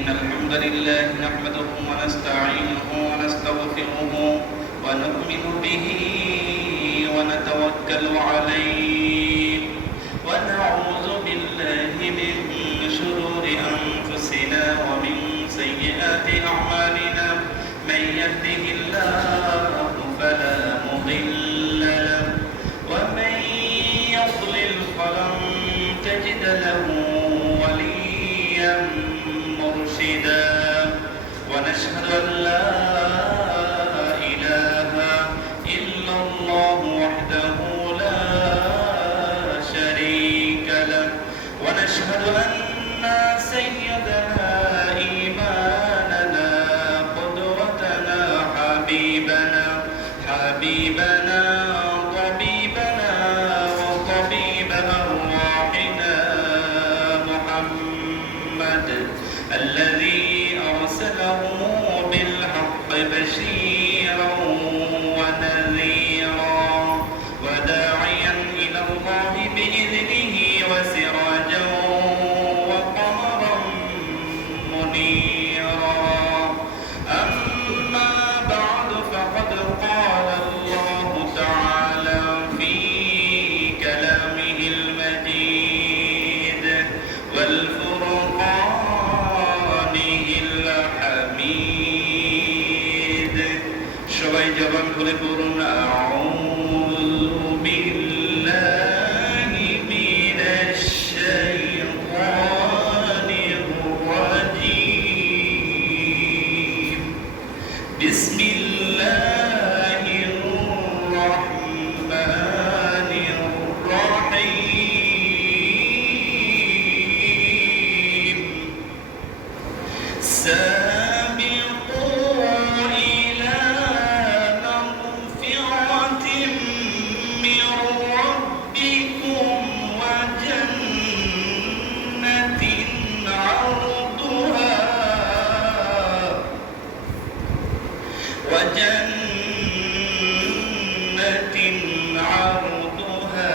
إن الحمد لله نحمده ونستعينه ونستغفره ونؤمن به ونتوكل عليه ونعوذ بالله من شرور أنفسنا ومن سيئات أعمالنا من يهده الله فلا مضل له ومن يضلل فلن تجد له وليا مرشدا ونشهد أن لا إله إلا الله وحده لا شريك له ونشهد أن سيدنا إيماننا قدوتنا حبيبنا طبيبنا وطبيب أرواحنا محمد الذي أرسله بالحق بشيرا ونذيرا وداعيا إلى الله بإذنه وسراجا وقمرا منيرا أما بعد فقد قال الله تعالى في كلامه المجيد والفرقانه الحميد সবাই জবান খুলে পড়ুন আউযু বিল্লাহি মিনাশ শাইতানির রাজীম বিসমিল্লাহির রাহমানির রাহিম سابقوا إلى مغفرة من ربكم وجنة عرضها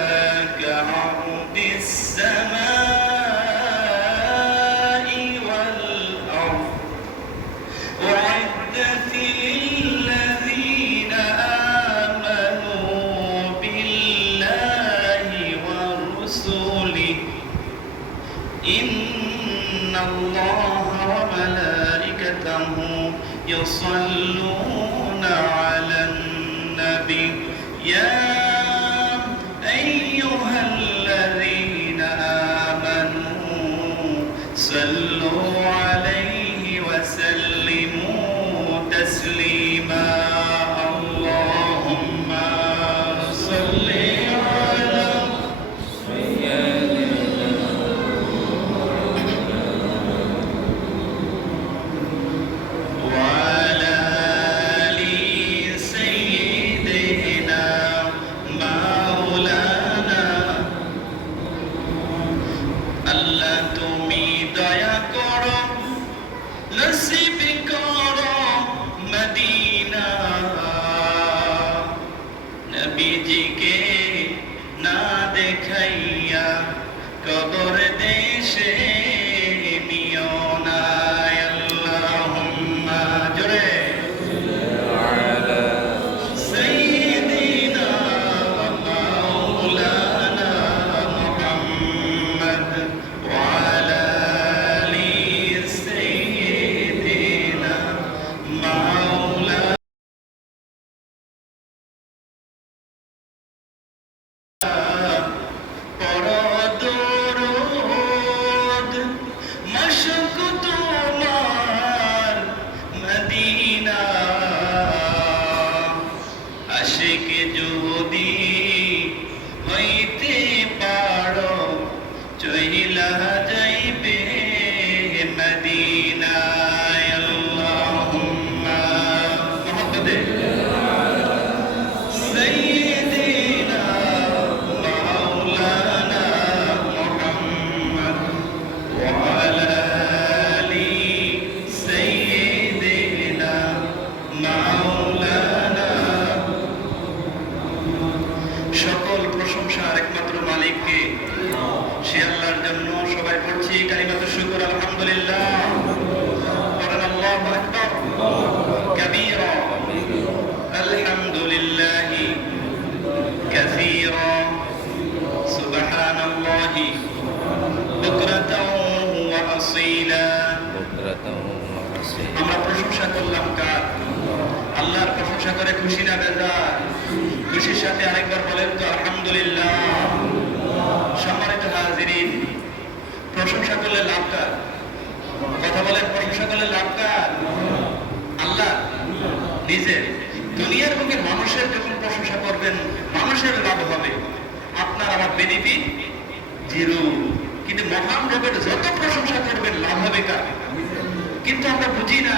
كعرض السماء والأرض أعدت للذين آمنوا بالله ورسله إن الله وملائكته يصلون على النبي يا أيها الذين آمنوا صلوا عليه وسلموا تسليما اللهم صل على وعلى آل سيدنا مولانا আল্লাহ তুমি দয়া করো নসিব করো মদিনা নবীজিকে না দেখাইয়া কবর দেশে নিও না আল্লাহুম্মা জোরে سيدنا مولانا محمد وعلى آل سيدنا مولانا পরদরুদ মশক তোমার মদিনা আশিক যদি হইতে পারো চইলা যাইবে মদিনায় আল্লাহুম্মা মুহাম্মাদে سيدنا مولانا محمد وعلى آل سيدنا مولانا সকল প্রশংসার একমাত্র মালিককে সে আল্লাহর জন্য সবাই পড়ছি কালিমাতুশ শুকর আলহামদুলিল্লাহ। وأصيلا بكرة وأصيلا আমরা প্রশংসা করলাম কার? আল্লাহর প্রশংসা করে খুশি না বেজার? খুশির সাথে আরেকবার বলেন তো আলহামদুলিল্লাহ। সম্মানিত হাজিরিন, প্রশংসা করলে লাভ কার? কথা বলেন, প্রশংসা করলে লাভ কার? আল্লাহ নিজের। দুনিয়ার বুকে মানুষের যখন প্রশংসা করবেন, মানুষের লাভ হবে, আপনার আমার বেনিফিট জিরো। কিন্তু মহান রবের যত প্রশংসা করবেন লাভ হবে কার? কিন্তু আমরা বুঝি না,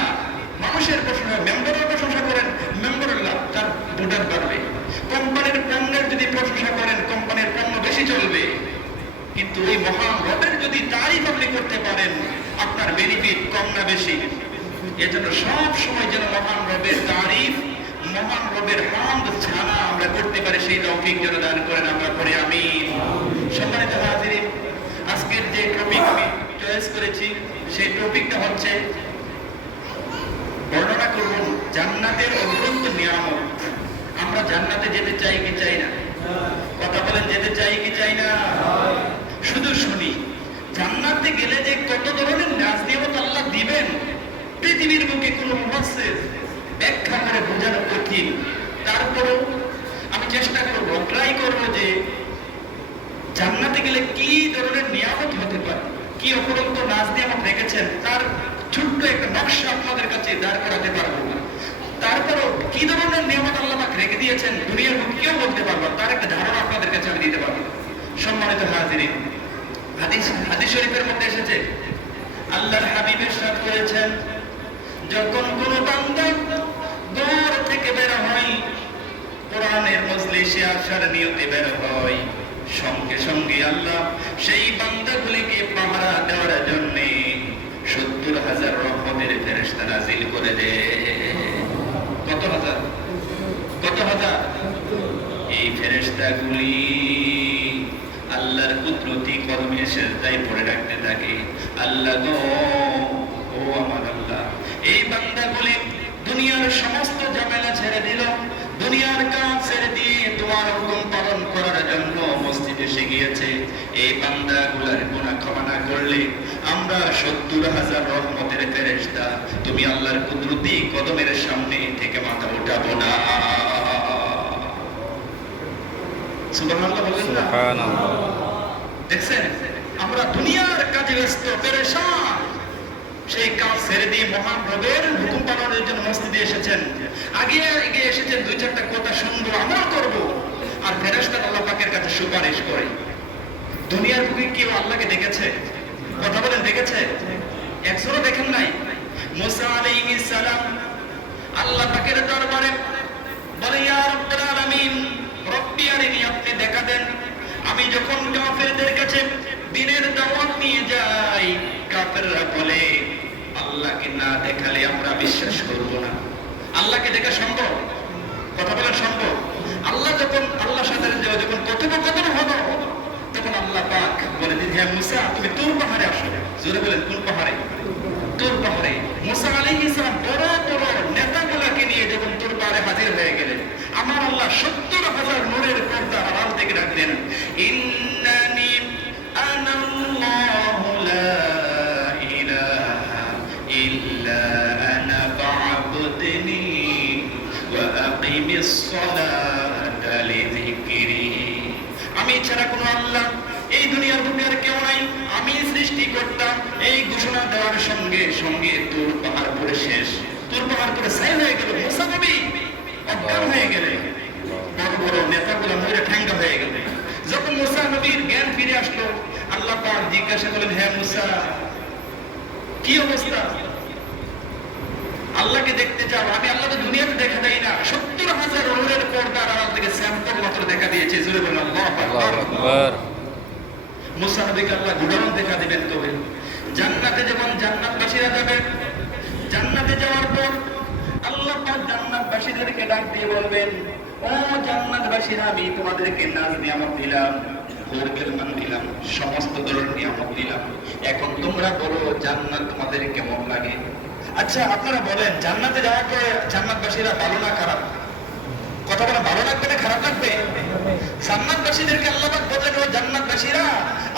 মানুষের প্রশংসা, মেম্বারের প্রশংসা করেন, মেম্বারের লাভ, তার ভোটার বাড়বে। কোম্পানির পণ্যের যদি প্রশংসা করেন, কোম্পানির পণ্য বেশি চলবে। কিন্তু ওই মহান রবের যদি তারিফ আপনি করতে পারেন, আপনার বেনিফিট কম না বেশি? এজন্য সব সময় যেন মহান রবের তারিফ, মহান রবের হামদ ছাড়া আমরা করতে পারি, সেই তৌফিক যেন দান করেন। আমরা পড়ি আমিন। সম্মানিত হাজিরিন, আজকের যে টপিক আমি চয়েস করেছি, সেই টপিকটা হচ্ছে বর্ণনা করব জান্নাতের অত্যন্ত নিয়ামত। আমরা জান্নাতে যেতে চাই কি চাই না? কথা বলেন, যেতে চাই কি চাই না? শুধু শুনি জান্নাতে গেলে যে কত ধরনের নাজ নিয়ামত আল্লাহ দিবেন, পৃথিবীর বুকে কোনো মুফাসসির ব্যাখ্যা করে বোঝানো কঠিন। তারপরেও আমি চেষ্টা করব, ট্রাই করব যে জান্নাতে গেলে কি ধরনের নিয়ামত হতে পারে, কি অপরন্ত নাজ নিয়ামত রেখেছেন, তার ছোট্ট একটা নকশা আপনাদের কাছে দাঁড় করাতে পারবো। তারপরেও কি ধরনের নিয়ামত আল্লাহ পাক রেখে দিয়েছেন দুনিয়ার বুকে কেউ বলতে পারবো, তার একটা ধারণা আপনাদের কাছে আমি দিতে পারবো। সম্মানিত হাজিরিন, হাদিস শরীফের মধ্যে এসেছে, আল্লাহর হাবিব ইরশাদ করেছেন, যখন কোন বান্দা ঘর থেকে বের হয়, কোরআনের মজলিসে আসার নিয়তে বের হয়, সঙ্গে সঙ্গে আল্লাহ সেই বান্দাগুলিকে পাহারা দেওয়ার জন্য 70,000 রহমতের ফেরেশতা নাযিল করে দেয়। কত হাজার? কত হাজার? এই ফেরেশতাগুলি আল্লাহর কুদরতি কদমে সিজদায় পড়ে রাখতে থাকে। আল্লাহ গো, ও আমার আল্লাহ, এই বান্দাগুলি দুনিয়ার সমস্ত ঝামেলা ছেড়ে দিল, দুনিয়ার কাজ ছেড়ে দিয়ে তোমার হুকুম পালন করার জন্য মসজিদে এসে গিয়েছে। এই বান্দাগুলার গুনাহ ক্ষমা না করলে আমরা 70,000 রহমতের ফেরেশতা তুমি আল্লাহর কুদরতি কদমের সামনে থেকে মাথা উঠাবো না। সুবহানাল্লাহ বলেন না? সুবহানাল্লাহ। দেখছেন, আমরা দুনিয়ার কাজে ব্যস্ত, পেরেশান, সেই কাজ ছেড়ে দিয়ে মহান রবের হুকুম পালনের জন্য মসজিদে এসেছেন। আগে এগিয়ে এসেছেন, দুই চারটা কথা শুনবো, আমল করব, আর ফেরেশতা আল্লাহ পাকের কাছে সুপারিশ করে। দুনিয়ার বুকে কেউ আল্লাহকে দেখেছে? কথা বলেন, দেখেছে? একজনও দেখেন নাই। মুসা আলাইহিস সালাম আল্লাহ পাকের দরবারে বলে, ইয়া রাব্বুল আলামিন, রব্বি আরিনি, আপনি দেখা দেন। আমি যখন কাফেরদের কাছে দ্বীনের দাওয়াত নিয়ে যাই, কাফেররা বলে আল্লাহকে না দেখালে আমরা বিশ্বাস করব না। আল্লাহকে দেখা সম্ভব? কথা বলেন, সম্ভব? আল্লাহ যখন আল্লাহর সাথে যখন কথোপকথন হলো, তখন আল্লাহ পাক বলে দিন, হ্যাঁ মুসা, তুমি তুর পাহাড়ে আসো। জোরে বলেন, কোন পাহাড়ে? তুর পাহাড়ে। মুসা আলাইহিস সালাম বড় বড় নেতাগুলোকে নিয়ে যখন তুর পাহাড়ে হাজির হয়ে গেলেন, আমার আল্লাহ 70,000 নূরের পর্দার আড়াল থেকে ডাকলেন, ইন্নানি আনাল্লাহু লা ইলাহা ইল্লা আনা ফা'বুদনি ওয়া আকিমিস সালাতা লিযিকরি। আমি ছাড়া কোনো আল্লাহ এই দুনিয়ার বুকে আর কেউ নাই, আমি সৃষ্টিকর্তা। এই ঘোষণা দেওয়ার সঙ্গে সঙ্গে তুর পাহাড় পড়ে শেষ। তুর পাহাড় পড়ে ছাই হয়ে গেল, মুসা নবী অজ্ঞান হয়ে গেলেন, বড় বড় নেতাগুলো মরে ঠাঙ্গা হয়ে গেল। যখন মুসা নবীর জ্ঞান ফিরে আসলো, আল্লাহ পাক জিজ্ঞাসা করলেন, হ্যাঁ মুসা, কি অবস্থা? আল্লাহকে দেখতে চাও? আমি আল্লাহ তো দুনিয়াতে দেখা দেই না, 70,000 নূরের পর্দার আড়াল থেকে স্যাম্পল মাত্র দেখা দিয়েছে। জোরে বলুন আল্লাহু আকবার। মুসা নবীকে আল্লাহ উদাহরণ দেখা দিবেন কবে? জান্নাতে যখন জান্নাতবাসীরা যাবে, জান্নাতে যাওয়ার পর আল্লাহ পাক জান্নাতবাসীদেরকে ডাক দিয়ে বলবেন, ও জান্নাতবাসীরা, আমি তোমাদেরকে নাজ নিয়ামত দিলাম, ভোরবের মান দিলাম, সমস্ত ধরনের নিয়ামত দিলাম। এখন তোমরা বলো জান্নাত তোমাদের কেমন লাগে? আচ্ছা আপনারা বলেন, জান্নাতে যাওয়ার পরে জান্নাতবাসীরা ভালো না খারাপ? কথা বলা ভালো লাগবে না খারাপ লাগবে? জান্নাতবাসীদেরকে আল্লাহ পাক বললেন, ও জান্নাতবাসীরা,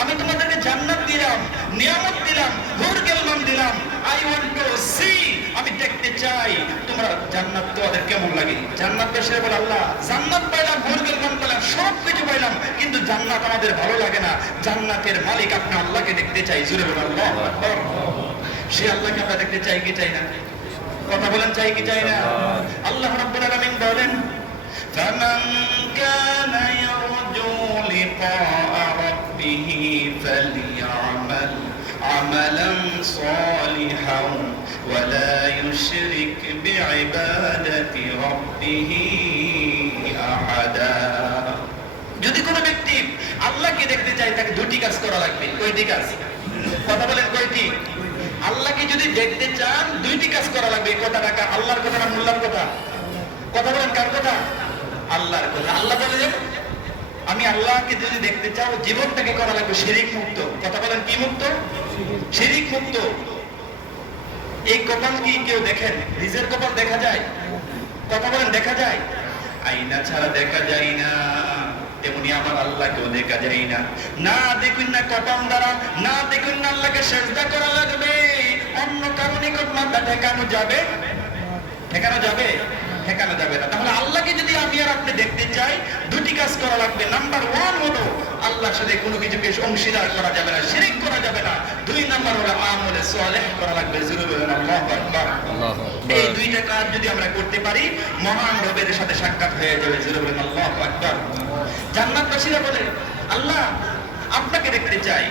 আমি তোমাদেরকে জান্নাত দিলাম, নিয়ামত দিলাম, হুরুল মাম দিলাম। আই ওয়ান্ট টু সি, আমি দেখতে চাই তোমরা জান্নাত তোমাদের কেমন লাগে। জান্নাতবাসীরা বলে, আল্লাহ জান্নাত পাইলাম, হুরুল মাম পাইলাম, সব কিছু পাইলাম, কিন্তু জান্নাত আমাদের ভালো লাগে না। জান্নাতের মালিক আপনি আল্লাহকে দেখতে চাই। জোরে বলুন আল্লাহু আকবার। সে আল্লাহকে আমরা দেখতে চাই কি চাই না? কথা বলেন, চাই কি চাই না? আল্লাহ রাব্বুল আলামিন বলেন, فمن كان يرجو لقاء ربه فليعمل عملا صالحا ولا يشرك بعبادة ربه أحدا। যদি কোনো ব্যক্তি আল্লাহকে দেখতে চায় তাকে দুটি কাজ করা লাগবে। কয়টি কাজ? কথা বলেন, কয়টি? আল্লাহকে যদি দেখতে চান দুইটি কাজ করা লাগবে। এই কথাটা আল্লাহর কথা না মোল্লার কথা? কথা বলেন, কার কথা? আল্লাহর কথা। আল্লাহ বলেন, আমি আল্লাহকে যদি দেখতে চাও জীবনটাকে করা লাগবে শিরিক মুক্ত। কথা বলেন, কি মুক্ত? শিরিক মুক্ত। এই কপাল কি কেউ দেখেন? নিজের কপাল দেখা যায়? কথা বলেন, দেখা যায়? আয়না ছাড়া দেখা যায় না, তেমনি আমার আল্লাহকেও দেখা যায় না। না দেখুন না কপাল দ্বারা, না দেখুন না আল্লাহকে সেজদা করা লাগবে। অন্য কারো নিকট মাথা ঠেকানো যাবে? ঠেকানো যাবে? ঠেকানো যাবে না। তাহলে আল্লাহকে যদি আমি আর আপনি দেখতে চাই দুটি কাজ করা লাগবে। নাম্বার 1 হলো আল্লাহর সাথে কোনো কিছুকে অংশীদার করা যাবে না, শিরক করা যাবে না। 2 নাম্বার হলো আমলে সালেহ করা লাগবে। জোরে বলুন আল্লাহু আকবার। এই দুইটা কাজ যদি আমরা করতে পারি মহান রবের সাথে সাক্ষাৎ হয়ে যাবে। জোরে বলুন আল্লাহু আকবার। জান্নাতবাসীরা বলে, আল্লাহ আপনাকে দেখতে চাই।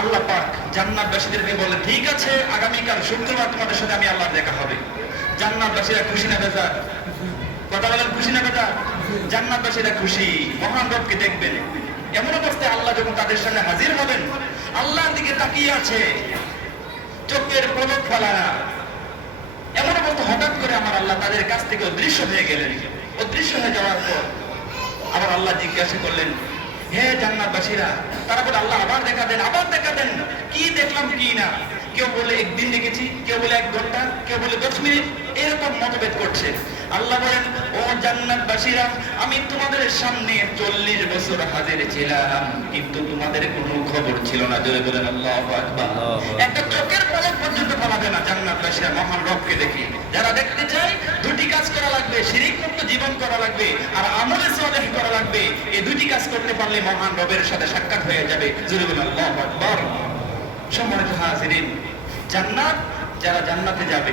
আল্লাহ পাক জান্নাতবাসীদেরকে বলে, ঠিক আছে আগামীকাল শুক্রবার তোমাদের সাথে আমি আল্লাহর দেখা হবে। জান্নাতবাসীরা খুশি না বেজার? কথা বলেন, খুশি না বেজার? জান্নাতবাসীরা খুশি, মহান রবকে দেখবেন। এমন অবস্থায় আল্লাহ যখন তাদের সামনে হাজির হবেন, আল্লাহর দিকে তাকিয়ে আছে, চোখের পলক ফেলা না। এমন অবস্থা হঠাৎ করে আমার আল্লাহ তাদের কাছ থেকে অদৃশ্য হয়ে গেলেন। অদৃশ্য হয়ে যাওয়ার পর আবার আল্লাহ জিজ্ঞাসা করলেন, হে জান্নাতবাসীরা, তারা বলে, আল্লাহ আবার দেখা দেন, আবার দেখা দেন। কি দেখলাম কি না? কেউ বলে একদিন দেখেছি, কেউ বলে 1 ঘন্টা, কেউ বলে 10 মিনিট, এরকম মতভেদ করছে। আল্লাহ বলেন, ও জান্নাতবাসীরা, আমি তোমাদের সামনে 40 বছর হাজির ছিলাম, কিন্তু তোমাদের কোনো খবর ছিল না। জোরে বলেন আল্লাহু আকবার। একটা চোখের পলক পর্যন্ত ফলাবে না জান্নাতবাসীরা মহান রবকে দেখে। যারা দেখতে চায় দুটি কাজ করা লাগবে, শিরক মুক্ত জীবন করা লাগবে আর আমলে সালেহ করা লাগবে। এই দুটি কাজ করতে পারলে মহান রবের সাথে সাক্ষাৎ হয়ে যাবে। জোরে বলেন আল্লাহু আকবার। সম্মানিত হাজিরিন, জান্নাত, যারা জান্নাতে যাবে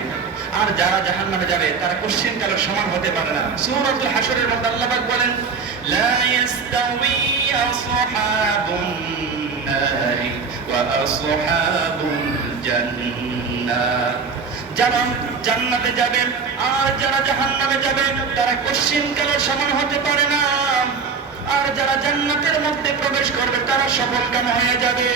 আর যারা জাহান্নামে যাবে তারা কোশ্চেন কালের সমান হতে পারে না। সূরাতুল হাশরের মধ্যে আল্লাহ পাক বলেন, লা ইস্তাউই আসহাবুন নারি ওয়া আসহাবুল জান্নাহ। যারা জান্নাতে যাবে আর যারা জাহান্নামে যাবে তারা কোশ্চেন কালের সমান হতে পারে না। আর যারা জান্নাতের মধ্যে প্রবেশ করবে তারা সফলকাম হয়ে যাবে।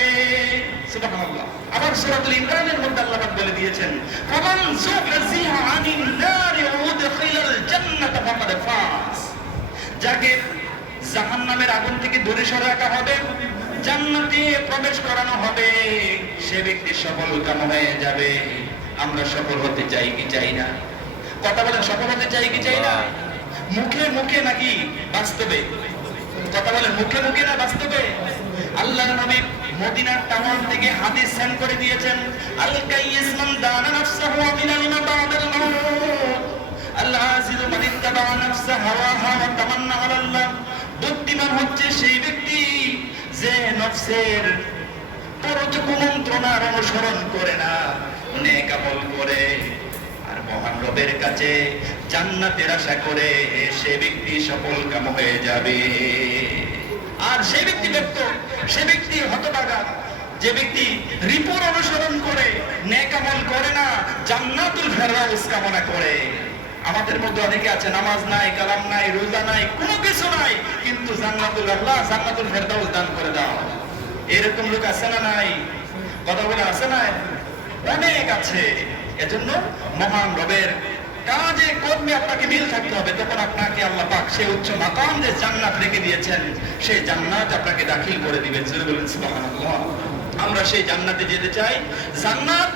সুবহানাল্লাহ। আবার সূরাতুল ইমরানের মধ্যে আল্লাহ পাক বলে দিয়েছেন, ফামান যুহজিহা আনিন নারি ওয়া উদখিলাল জান্নাতা ফাকাদ ফাজ। যাকে জাহান্নামের আগুন থেকে দূরে সরে রাখা হবে, জান্নাতে প্রবেশ করানো হবে, সে ব্যক্তি সফলকাম হয়ে যাবে। আমরা সফল হতে চাই কি চাই না? কথা বলেন, সফল হতে চাই কি চাই না? মুখে মুখে নাকি বাস্তবে? কথা বলেন, মুখে মুখে না বাস্তবে? আল্লাহর নবী মদিনার টাওয়ার থেকে হাদিস সেন্ড করে দিয়েছেন, আল কাইয়িস মান দানা নাফসাহু মিনাল মাবাদাল মাউত আল আজিল মান ইত্তাবা নাফসা হাওয়াহা ওয়া তামান্না আলাল্লাহ। বুদ্ধিমান হচ্ছে সেই ব্যক্তি যে নফসের পরোক্ষ মন্ত্রণার অনুসরণ করে না, নেক আমল করে আর মহান রবের কাছে জান্নাতের আশা করে, সে ব্যক্তি সফলকাম হয়ে যাবে। আর সেই ব্যক্তি ব্যক্ত, সে ব্যক্তি হতভাগা যে ব্যক্তি রিপোর্ট অনুসরণ করে, নেক আমল করে না, জান্নাতুল ফেরদাউস কামনা করে। আমাদের মধ্যে অনেকে আছে নামাজ নাই, কালাম নাই, রোজা নাই, কোনো কিছু নাই, কিন্তু জান্নাতুল আল্লাহ জান্নাতুল ফেরদাউস দান করে দাও। এরকম লোক আছে না নাই? কথা বলে আছে না? অনেক আছে। এজন্য মহান রবের কাজে কর্মে আপনাকে মিল থাকতে হবে, তখন আপনাকে আল্লাহ পাক সেই উচ্চ মাকাম যে জান্নাত রেখে দিয়েছেন সেই জান্নাত আপনাকে দাখিল করে দিবেন। বলেন সুবহানাল্লাহ। আমরা সেই জান্নাতে যেতে চাই। জান্নাত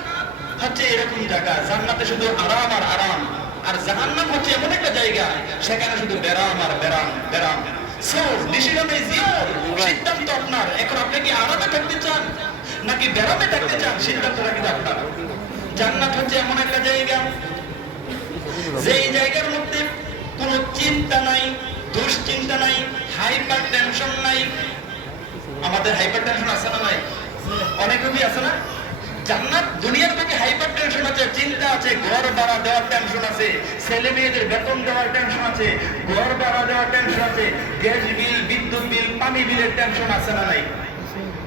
হচ্ছে এরকম জায়গা, জান্নাতে শুধু আরাম আর আরাম, আর জাহান্নাম হচ্ছে এমন একটা জায়গা সেখানে শুধু বেরাম আর বেরাম বেরাম। সো ডিসিশন ইজ ইয়োর, সিদ্ধান্ত আপনার। এখন আপনি কি আরামে থাকতে চান নাকি বেরামে থাকতে চান, সিদ্ধান্তটা কিন্তু আপনার। জান্নাত হচ্ছে এমন একটা জায়গা যেই জায়গার মধ্যে কোনো চিন্তা নাই, দুশ্চিন্তা নাই, হাইপার টেনশন নাই। আমাদের হাইপার টেনশন আছে না নাই? অনেক রোগী আছে না? জান্নাত দুনিয়ার থেকে হাইপার টেনশন আছে, চিন্তা আছে, ঘর ভাড়া দেওয়ার টেনশন আছে, ছেলে মেয়েদের বেতন দেওয়ার টেনশন আছে, ঘর ভাড়া দেওয়ার টেনশন আছে, গ্যাস বিল, বিদ্যুৎ বিল, পানি বিলের টেনশন আছে না নাই?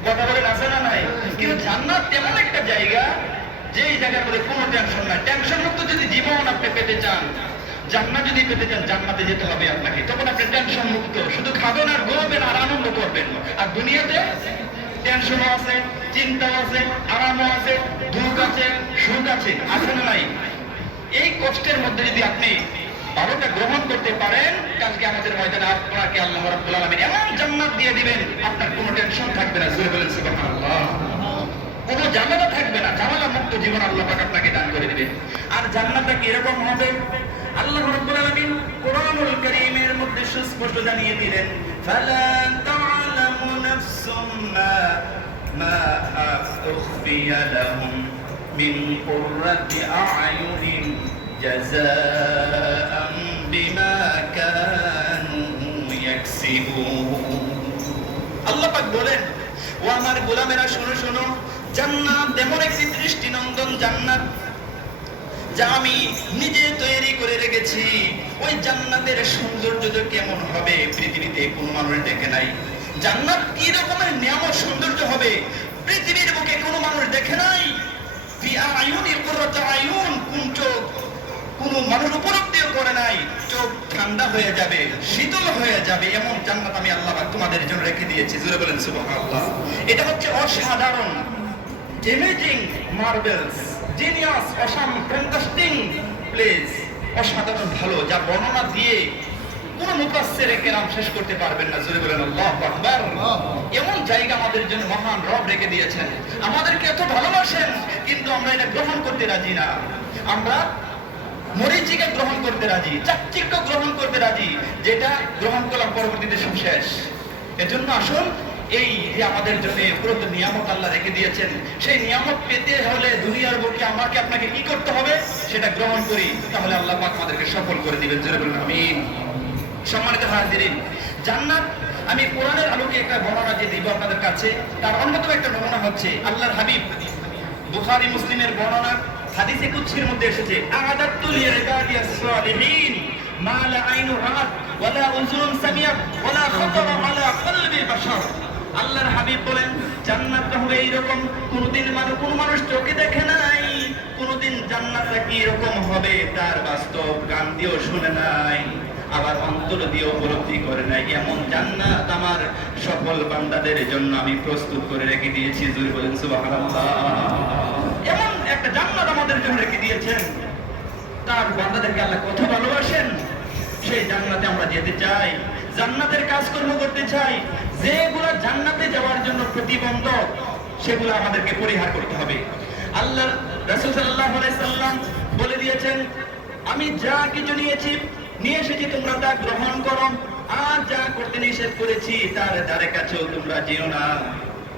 কথা বলেন আছে না নাই? কিন্তু জান্নাত এমন একটা জায়গা যেই জায়গার মধ্যে কোনো টেনশন নাই। টেনশন মুক্ত যদি জীবন আপনি পেতে চান, জান্নাত যদি পেতে চান, জান্নাতে যেতে হবে আপনাকে। তখন আপনি টেনশন মুক্ত, শুধু খাবেন আর ঘুমাবেন আর আনন্দ করবেন। আর দুনিয়াতে টেনশনও আছে, চিন্তাও আছে, আরামও আছে, দুঃখ আছে, সুখ আছে, আছে না নাই? এই কষ্টের মধ্যে যদি আপনি ভালোটা গ্রহণ করতে পারেন, কালকে আমাদের ময়দানে আপনাকে আল্লাহ রাব্বুল আলামিন এমন জান্নাত দিয়ে দিবেন, আপনার কোনো টেনশন থাকবে না। জোরে বলেন সুবহানাল্লাহ। কোনো ঝামেলা থাকবে না, ঝামেলা মুক্ত জীবন আল্লাহ পাক আপনাকে দান করে দিবেন। আর জান্নাতটা কি এরকম হবে? আল্লাহ রাব্বুল আলামিন কোরআনুল কারীমের মধ্যে সুস্পষ্ট জানিয়ে দিলেন, ফালা তা'লামু নাফসুম মা উখফিয়া লাহুম মিন কুররাতি আ'য়ুনিন জাযাআন বিমা কানু ইয়াকসিবুন। আল্লাহ পাক বলেন, ও আমার গোলামেরা শোনো শোনো, জান্নাত এমন একটি দৃষ্টিনন্দন জান্নাত যা আমি নিজে তৈরি করে রেখেছি। ওই জান্নাতের সৌন্দর্য কেমন হবে পৃথিবীতে কোনো মানুষ দেখে নাই। জান্নাত কি রকমের নিয়ামত সৌন্দর্য হবে পৃথিবীর বুকে কোনো মানুষ দেখে নাই। ফি আয়ুনিল কুররাতু আয়ুন, কোন চোখ কোনো মানুষ উপলব্ধিও করে নাই। চোখ ঠান্ডা হয়ে যাবে, শীতল হয়ে যাবে, এমন জান্নাত আমি আল্লাহ পাক তোমাদের জন্য রেখে দিয়েছি। জোরে বলেন সুবহানাল্লাহ। এটা হচ্ছে অসাধারণ, amazing, marvels, genius, awesome, fantastic place, অসাধারণ ভালো, যা বর্ণনা দিয়ে কোন মুফাসসিরে কেরাম শেষ করতে পারবেন না। জোরে বলেন আল্লাহু আকবার। এমন জায়গা আমাদের জন্য মহান রব রেখে দিয়েছেন। আমাদেরকে এত ভালোবাসেন, কিন্তু আমরা এটা গ্রহণ করতে রাজি না। আমরা মরিচিকা গ্রহণ করতে রাজি, চাকচিক্য গ্রহণ করতে রাজি, যেটা গ্রহণ করলাম পরবর্তীতে সব শেষ। এজন্য আসুন, এই যে আমাদের জন্য পুরো নিয়ামত আল্লাহ রেখে দিয়েছেন, সেই নিয়ামত পেতে হলে দুনিয়ার বুকে আমাকে আপনাকে কি করতে হবে সেটা গ্রহণ করি, তাহলে আল্লাহ পাক আমাদেরকে সফল করে দিবেন। জোরে বলুন আমিন। সম্মানিত হাজিরিন, জান্নাত আমি কোরআনের আলোকে একটা বর্ণনা দিয়ে দিব আপনাদের কাছে। তার অন্যতম একটা নমুনা হচ্ছে আল্লাহর হাবিব, বুখারী মুসলিমের বর্ণনা, হাদিসে কুদসির মধ্যে এসেছে, আ'আদাতু লিইবাদিয়াস সালিহিন মা লা আইনু রাআত ওয়ালা উযুনুন সামিআত ওয়ালা খাতারা আলা কলবি বাশার। আল্লাহর হাবিব বলেন, জান্নাতটা হবে এইরকম, কোনদিন কোনো মানুষ চোখে দেখে নাই, কোনদিন জান্নাতটা কি এরকম হবে তার বাস্তব কান দিয়েও শুনে নাই, আবার অন্তর দিয়ে উপলব্ধি করে নাই। এমন জান্নাত আমার সকল বান্দাদের জন্য আমি প্রস্তুত করে রেখে দিয়েছি। জোরে বলেন সুবহানাল্লাহ। এমন একটা জান্নাত আমাদের জন্য রেখে দিয়েছেন, তার বান্দাদেরকে আল্লাহ কত ভালোবাসেন। সেই জান্নাতে আমরা যেতে চাই, জান্নাতের কাজকর্ম করতে চাই। যেগুলো জান্নাতে যাওয়ার জন্য প্রতিবন্ধক, সেগুলো আমাদেরকে পরিহার করতে হবে। আল্লাহ রাসূল সাল্লাল্লাহু আলাইহি সাল্লাম বলে দিয়েছেন, আমি যা কিছু নিয়ে এসেছি তোমরা তা গ্রহণ করো, আর যা করতে নিষেধ করেছি তার ধারে কাছেও তোমরা যেও না।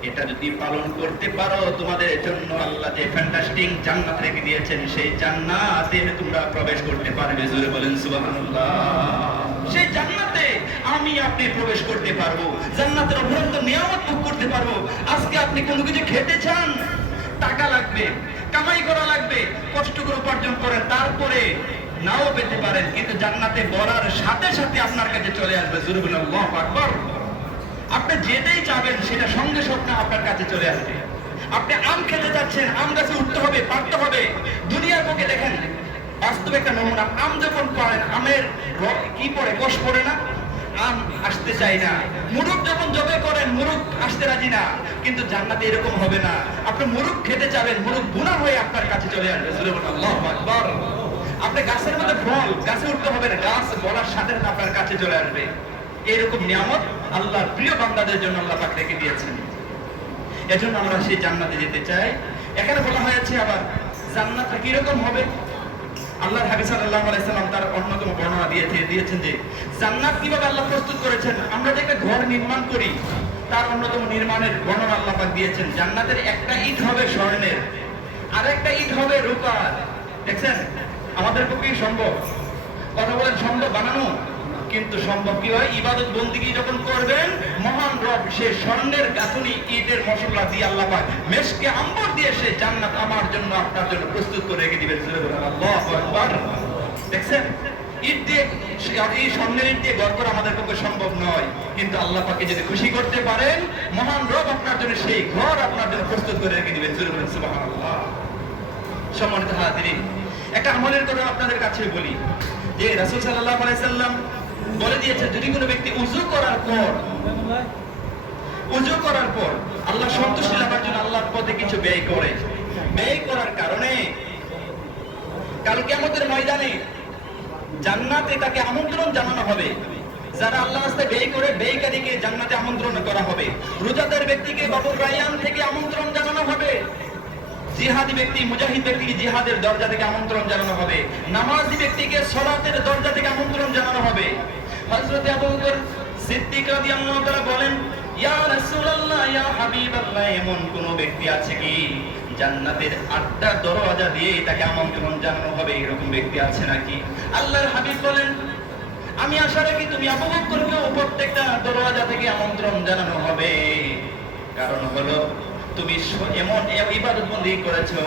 এটা যদি পালন করতে পারো, তোমাদের জন্য আল্লাহ যে ফ্যান্টাস্টিক জান্নাত রেখে দিয়েছেন, সেই জান্নাতে তোমরা প্রবেশ করতে পারবে। জোরে বলেন সুবহানাল্লাহ। সেই জান্নাতে আমি আপনি প্রবেশ করতে পারবো, জান্নাতের অপরন্ত নিয়ামত ভোগ করতে পারবো। আজকে আপনি কোনো কিছু খেতে চান, টাকা লাগবে, কামাই করা লাগবে, কষ্ট করে উপার্জন করেন, তারপরে নাও পেতে পারেন, কিন্তু জান্নাতে বলার সাথে সাথে আপনার কাছে চলে আসবে। জোরে বলেন আল্লাহু আকবার। আপনি যেটাই চাবেন সেটা সঙ্গে সঙ্গে আপনার কাছে চলে আসবে। আপনি আম খেতে যাচ্ছেন, আম গাছে উঠতে হবে, পারতে হবে। দুনিয়ার বুকে দেখেন, বাস্তবে একটা নমুনা, আম যখন পড়েন, আমের কি পড়ে, কষ পড়ে না, আম আসতে চাই না। মুরুখ যখন জবে করেন, মুরুখ আসতে রাজি না। কিন্তু জান্নাতে এরকম হবে না। আপনি মুরুখ খেতে চাবেন, মুরুখ গুনাহ হয়ে আপনার কাছে চলে আসবে। জোরে বলেন আল্লাহু আকবার। আপনি গাছের মধ্যে ফল, গাছে উঠতে হবে না, গাছ বলার সাথে সাথে আপনার কাছে চলে আসবে। এইরকম নিয়ামত আল্লাহর প্রিয় বান্দাদের জন্য আল্লাহ পাক রেখে দিয়েছেন। এজন্য আমরা সেই জান্নাতে যেতে চাই। এখানে বলা হয়েছে আবার জান্নাতটা কিরকম হবে, আল্লাহর হাবিব সাল্লাল্লাহু আলাইহি সাল্লাম তার অন্যতম বর্ণনা দিয়েছেন যে জান্নাত কিভাবে আল্লাহ প্রস্তুত করেছেন। আমরা যে একটা ঘর নির্মাণ করি তার অন্যতম নির্মাণের বর্ণনা আল্লাহ পাক দিয়েছেন। জান্নাতের একটা ইট হবে স্বর্ণের, আর একটা ইট হবে রূপার। দেখছেন আমাদের পক্ষে সম্ভব? কথা বলেন, সম্ভব বানানো? কিন্তু সম্ভব কি হয়? ইবাদত বন্দেগী যখন করবেন, মহান রব সে স্বর্ণের গাঁথুনি ইটের মশলা দিয়ে আল্লাহ পাক মেশকে আম্বর দিয়ে সে জান্নাত আমার জন্য আপনার জন্য প্রস্তুত করে রেখে দিবেন। আল্লাহু আকবার। দেখছেন ইট দিয়ে, এই স্বর্ণের ইট দিয়ে ঘর করা আমাদের পক্ষে সম্ভব নয়, কিন্তু আল্লাহ পাককে যদি খুশি করতে পারেন, মহান রব আপনার জন্য সেই ঘর আপনার জন্য প্রস্তুত করে রেখে দিবেন। সুবহানাল্লাহ। সম্মানিত হাজিরিন, একটা আমলের কথা আপনাদের কাছে বলি যে রাসূল সাল্লাল্লাহু আলাইহি সাল্লাম বলে দিয়েছে, যদি কোনো ব্যক্তি উযু করার পর আল্লাহ সন্তুষ্টি লাভের জন্য আল্লাহর পথে কিছু ব্যয় করার কারণে কাল কিয়ামতের ময়দানে জান্নাতে তাকে আমন্ত্রণ জানানো হবে। যারা আল্লাহর রাস্তায় ব্যয় করে, ব্যয়কারীকে জান্নাতে আমন্ত্রণ করা হবে। রোজাদার ব্যক্তিকে বাবুর রায়্যান থেকে আমন্ত্রণ জানানো হবে। জিহাদি ব্যক্তি, মুজাহিদ ব্যক্তিকে জিহাদের দরজা থেকে আমন্ত্রণ জানানো হবে। নামাজি ব্যক্তিকে সালাতের দরজা থেকে আমন্ত্রণ জানানো হবে। হযরত আবু বকর সিদ্দিক রাদিয়াল্লাহু তাআলা বলেন, ইয়া রাসূলুল্লাহ, ইয়া হাবিবাল্লাহ, এমন কোন ব্যক্তি আছে কি জান্নাতের 8টা দরজা দিয়ে তাকে আমন্ত্রণ জানানো হবে? এরকম ব্যক্তি আছে নাকি? আল্লাহর হাবিব বলেন, আমি আশা রাখি তুমি আবু বকরকে প্রত্যেকটা দরজা থেকে আমন্ত্রণ জানানো হবে। কারণ হলো তুমি এমন ইবাদত বন্দেগী করেছো,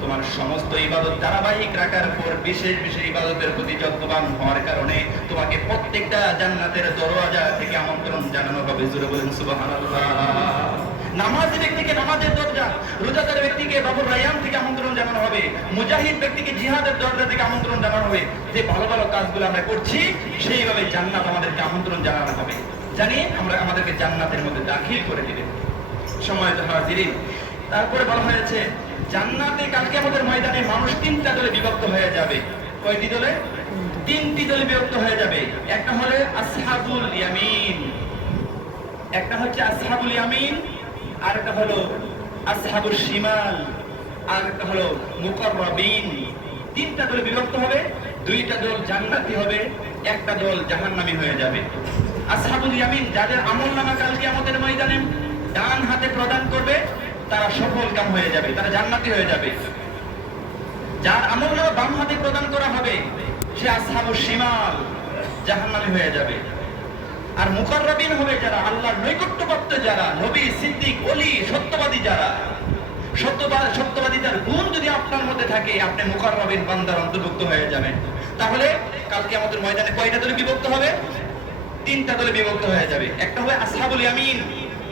তোমার সমস্ত ইবাদত ধারাবাহিক রাখার পর বিশেষ বিশেষ ইবাদতের প্রতি যত্নবান হওয়ার কারণে তোমাকে প্রত্যেকটা জান্নাতের দরজা থেকে আমন্ত্রণ জানানো হবে। জোরে বলেন সুবহানাল্লাহ। নামাজি ব্যক্তিকে নামাজের দরজা, রোজাদার ব্যক্তিকে বাবুর রায়্যান থেকে আমন্ত্রণ জানানো হবে। মুজাহিদ ব্যক্তিকে জিহাদের দরজা থেকে আমন্ত্রণ জানানো হবে। যে ভালো ভালো কাজগুলো আমরা করছি সেইভাবে জান্নাত আমাদেরকে আমন্ত্রণ জানানো হবে, জানি আমরা আমাদেরকে জান্নাতের মধ্যে দাখিল করে দিবেন। সম্মানিত হাজিরিন, তারপরে বলা হয়েছে জান্নাতে কাল কিয়ামতের ময়দানে মানুষ 3টা দলে বিভক্ত হয়ে যাবে। কয়টি দলে? 3টি দলে বিভক্ত হয়ে যাবে। একটা হলো আসহাবুল ইয়ামিন, একটা হচ্ছে আসহাবুল ইয়ামিন, আর একটা হলো আসহাবুল শিমাল, আর একটা হলো মুকাররাবিন। 3টা দলে বিভক্ত হবে। 2টা দল জান্নাতি হবে, একটা দল জাহান্নামী হয়ে যাবে। আসহাবুল ইয়ামিন, যাদের আমলনামা কাল কিয়ামতের ময়দানে ডান হাতে প্রদান করবে, তারা সফল কাম হয়ে যাবে, তারা জান্নাতি হয়ে যাবে। যার আমলনামা বাম হাতে প্রদান করা হবে, সে আসহাবুশ শিমাল, জাহান্নামী হয়ে যাবে। আর মুকাররাবিন হবে যারা আল্লাহর নৈকট্যপ্রাপ্ত, যারা নবী, সিদ্দিক, ওলি, সত্যবাদী, যারা সত্যবাদিতার গুণ যদি আপনার মধ্যে থাকে, আপনি মুকাররাবিন বান্দার অন্তর্ভুক্ত হয়ে যাবেন। তাহলে কাল কিয়ামতের ময়দানে কয়টা দলে বিভক্ত হবে? 3টা দলে বিভক্ত হয়ে যাবে। একটা হবে আসহাবুল ইয়ামিন,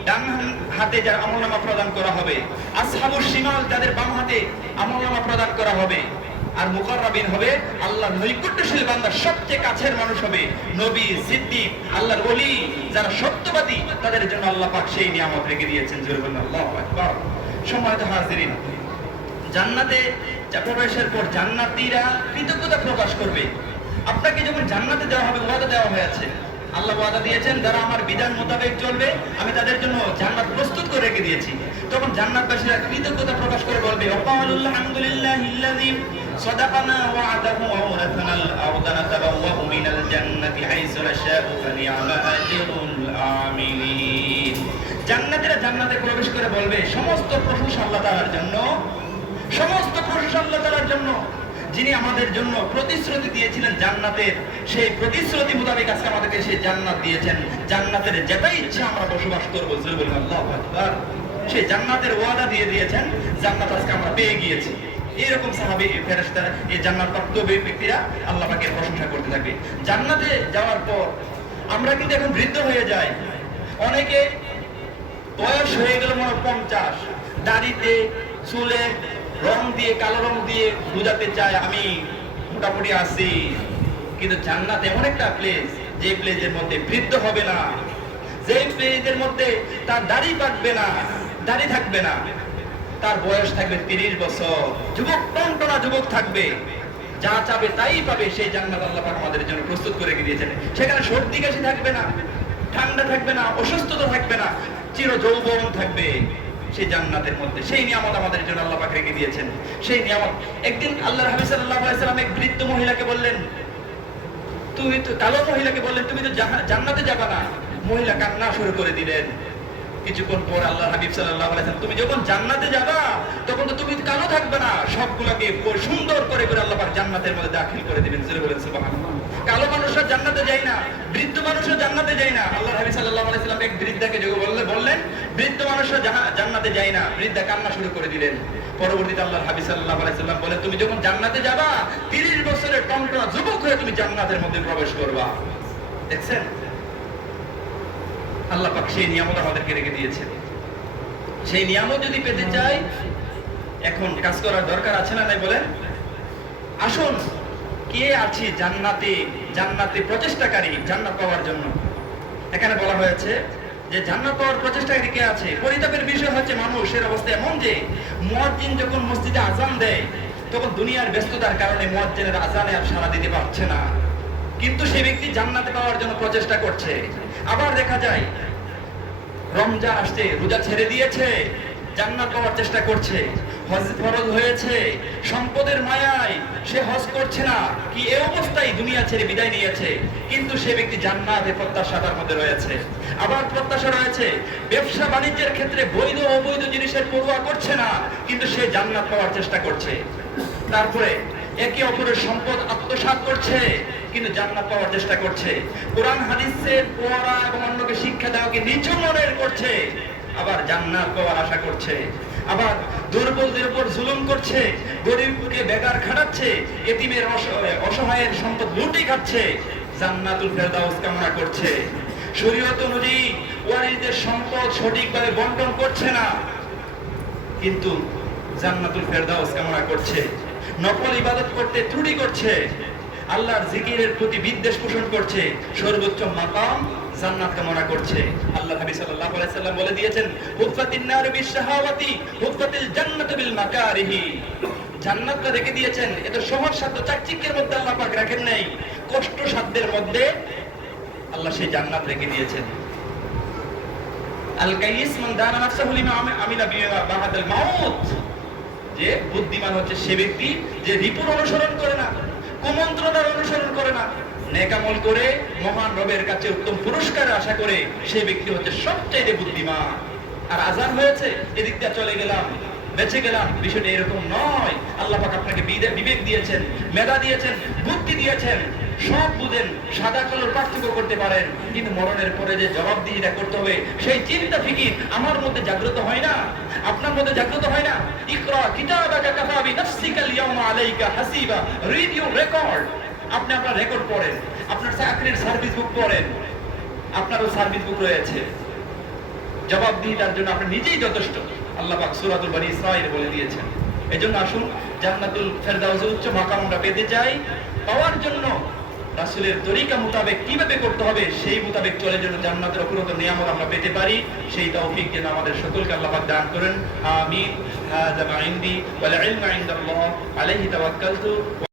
ডান হাতে যার আমলনামা প্রদান করা হবে। আসহাবুশ শিমাল, যাদের বাম হাতে আমলনামা প্রদান করা হবে। আর মুকাররাবিন হবে আল্লাহর নৈকট্যশীল বান্দা, সবচেয়ে কাছের মানুষ হবে নবী, সিদ্দিক, আল্লাহর ওলি, যারা সত্যবাদী, তাদের জন্য আল্লাহ পাক সেই নিয়ামত রেখে দিয়েছেন। জোরে বলুন আল্লাহু আকবার। সম্মানিত হাজিরিন, জান্নাতে প্রবেশের পর জান্নাতীরা কৃতজ্ঞতা প্রকাশ করবে। আপনাকে যখন জান্নাতে দেওয়া হবে, ওয়াদা দেওয়া হয়েছে, আল্লাহ ওয়াদা দিয়েছেন যারা আমার বিধান মোতাবেক চলবে আমি তাদের জন্য জান্নাত প্রস্তুত করে রেখে দিয়েছি। তখন জান্নাতবাসীরা কৃতজ্ঞতা প্রকাশ করে বলবে, ওয়াকালুল হামদুলিল্লাহিল্লাযী সাদাকানা ওয়া'দাহু ওয়া আওরাথানাল আরদা নাতাবাওয়াউ মিনাল জান্নাতি হাইসু নাশাউ ফানি'মা আজরুল আমিলিন। জান্নাতীরা জান্নাতে প্রবেশ করে বলবে, সমস্ত প্রশংসা আল্লাহ তাআলার জন্য, সমস্ত প্রশংসা আল্লাহ তাআলার জন্য, যিনি আমাদের জন্য প্রতিশ্রুতি দিয়েছিলেন জান্নাতের, সেই প্রতিশ্রুতি মোতাবেক আজকে আমাদেরকে সেই জান্নাত দিয়েছেন। জান্নাতের যেটা ইচ্ছা আমরা বসবাস করবো। জোরে বলুন আল্লাহু আকবার। সেই জান্নাতের ওয়াদা দিয়ে দিয়েছেন, জান্নাত আজকে আমরা পেয়ে গিয়েছি। এরকম সাহাবী, ফেরেশতারা, এই জান্নাত প্রাপ্ত ব্যক্তিরা আল্লাহ পাকের প্রশংসা করতে থাকবে। জান্নাতে যাওয়ার পর আমরা কিন্তু এখন বৃদ্ধ হয়ে যাই। অনেকে বয়স হয়ে গেল মনে 50, দাড়িতে চুলে রং দিয়ে, কালো রং দিয়ে বুঝাতে চায় আমি মোটামুটি আছি। কিন্তু জান্নাত এমন একটা প্লেস, যে প্লেসের মধ্যে বৃদ্ধ হবে না, যে প্লেসের মধ্যে তার দাড়ি পাকবে না, দাড়ি থাকবে না, তার বয়স থাকবে 30 বছর, যুবক, টনটনা যুবক থাকবে, যা চাবে তাই পাবে। সেই জান্নাত আল্লাহ পাক আমাদের জন্য প্রস্তুত করে দিয়েছেন। সেখানে সর্দি কাশি থাকবে না, ঠান্ডা থাকবে না, অসুস্থতা থাকবে না, চির যৌবন থাকবে। সেই জান্নাতের মধ্যে। সেই নিয়ামত আমাদের জন্য আল্লাহ পাক রেখে দিয়েছেন। সেই নিয়ামত একদিন আল্লাহর হাবিব সাল্লাল্লাহু আলাইহি সাল্লাম এক বৃদ্ধ মহিলাকে বললেন, কালো মহিলাকে বললেন, তুমি তো জান্নাতে যাবা না। মহিলা কান্না শুরু করে দিলেন। কিছুক্ষণ পর আল্লাহর হাবিব সাল্লাল্লাহু আলাইহি সাল্লাম, তুমি যখন জান্নাতে যাবা তখন তো তুমি কালো থাকবে না, সবগুলোকে সুন্দর করে করে আল্লাহ পাক জান্নাতের মধ্যে দাখিল করে দিবেন। জোরে বলেন সুবহানাল্লাহ। কালো মানুষরা জান্নাতে যায় না, বৃদ্ধ মানুষরা জান্নাতে যায় না। আল্লাহর হাবিব সাল্লাল্লাহু আলাইহি সাল্লাম এক বৃদ্ধাকে বললেন, বৃদ্ধ মানুষরা জান্নাতে যায় না। বৃদ্ধা কান্না শুরু করে দিলেন। পরবর্তীতে আল্লাহর হাবিব সাল্লাল্লাহু আলাইহি সাল্লাম বলেন, তুমি যখন জান্নাতে যাবা 30 বছরের টনটনা যুবক হয়ে তুমি জান্নাতের মধ্যে প্রবেশ করবা। দেখছেন, আল্লাহ পাক সেই নিয়ামত আমাদেরকে রেখে দিয়েছেন। সেই নিয়ামত যদি পেতে চাই, এখন কাজ করার দরকার আছে না নাই বলেন? আসুন, কে আছে জান্নাতে প্রচেষ্টাকারী জান্নাত পাওয়ার জন্য? এখানে বলা হয়েছে যে জান্নাত পাওয়ার প্রচেষ্টাকারী কে আছে। পরিতাপের বিষয় হচ্ছে মানুষের অবস্থা এমন যে মুয়াজ্জিন যখন মসজিদে আযান দেয় তখন দুনিয়ার ব্যস্ততার কারণে মুয়াজ্জিনের আযানে আর সাড়া দিতে পারছে না, কিন্তু সেই ব্যক্তি জান্নাতে পাওয়ার জন্য প্রচেষ্টা করছে। আবার দেখা যায় রমজান আসছে, রোজা ছেড়ে দিয়েছে, জান্নাত পাওয়ার চেষ্টা করছে। হজ ফরজ হয়েছে, সম্পদের মায়ায় সে হজ করছে না, কি এই অবস্থায় দুনিয়া ছেড়ে বিদায় নিয়েছে, কিন্তু সে ব্যক্তি জান্নাতে প্রত্যাশার মধ্যে রয়েছে। আবার প্রত্যাশা রয়েছে ব্যবসা বাণিজ্যের ক্ষেত্রে বৈধ অবৈধ জিনিসের পরোয়া করছে না, কিন্তু সে জান্নাত পাওয়ার চেষ্টা করছে। তারপরে একে অপরের সম্পদ আত্মসাৎ করছে, কিন্তু জান্নাত পাওয়ার চেষ্টা করছে। কোরআন হাদিসের পড়া এবং অন্যকে শিক্ষা দেওয়াকে নিচু মনের করছে, আবার জান্নাত পাওয়ার আশা করছে। আবার দুর্বলদের উপর জুলুম করছে, গরিবকে বেকার খাটাচ্ছে, এতিমের অসহায়ের সম্পদ লুটে খাচ্ছে, জান্নাতুল ফেরদাউস কামনা করছে। শরীয়ত অনুযায়ী ওয়ারিসদের সম্পদ সঠিকভাবে বন্টন করছে না, কিন্তু জান্নাতুল ফেরদাউস কামনা করছে। নফল ইবাদত করতে ত্রুটি করছে, আল্লাহর জিকিরের প্রতি বিদ্বেষ পোষণ করছে, সর্বোচ্চ মাকাম জান্নাত কামনা করছে। আল্লাহর হাবিব সাল্লাল্লাহু আলাইহি সাল্লাম বলে দিয়েছেন, হুফাতিন নার বিশহাওয়াতি হুফাতিল জান্নাতু বিল মাকারিহি। জান্নাতটা রেখে দিয়েছেন, এত সহজ সাধ্য চাকচিক্যের মধ্যে আল্লাহ পাক রাখেন নাই, কষ্ট সাধ্যের মধ্যে আল্লাহ সেই জান্নাত রেখে দিয়েছেন। আল কাইয়িস মান দানা নাফসাহু লিমা আমিলা বা'দাল মাউত। যে বুদ্ধিমান হচ্ছে সে ব্যক্তি যে রিপুর অনুসরণ করে না, কুমন্ত্রণার অনুসরণ করে না, নেক আমল করে মহান রবের কাছে উত্তম পুরস্কার আশা করে, সে ব্যক্তি হচ্ছে সবচেয়ে বুদ্ধিমান। আর আযান হয়েছে, এদিক দিয়ে চলে গেলাম, বেঁচে গেলাম, বিষয়টা এরকম নয়। আল্লাহ পাক আপনাকে বিবেক দিয়েছেন, মেধা দিয়েছেন, বুদ্ধি দিয়েছেন, সব বুঝেন, সাদা কালোর পার্থক্য করতে পারেন, কিন্তু মরণের পরে যে জবাবদিহিতা করতে হবে সেই চিন্তা ফিকির আমার মধ্যে জাগ্রত হয় না, আপনার মধ্যে জাগ্রত হয় না। ইকরা কিতাবাকা কাফা বিনাফসিকাল ইয়াওমা আলাইকা হাসিবা। Read your record. আপনি আপনার রেকর্ড পড়েন, আপনার চাকরির সার্ভিস বুক পড়েন, আপনারও সার্ভিস বুক রয়েছে। জবাবদিহিতার জন্য আপনি নিজেই যথেষ্ট। আল্লাহ পাক সূরাতুল বনী ইসরাঈলে বলে দিয়েছেন। এজন্য আসুন, জান্নাতুল ফেরদাউসের উচ্চ মাকাম আমরা পেতে চাই। পাওয়ার জন্য রাসূলের তরিকা মোতাবেক কিভাবে করতে হবে সেই মোতাবেক চলে যেন জান্নাতের অপূর্ব নিয়ামত আমরা পেতে পারি, সেই তৌফিক যেন আমাদের সকলকে আল্লাহ পাক দান করেন। আমিন। হাযা মা ইনদি ওয়াল ইলমু ইনদাল্লাহ আলাইহি তাওয়াক্কালতু।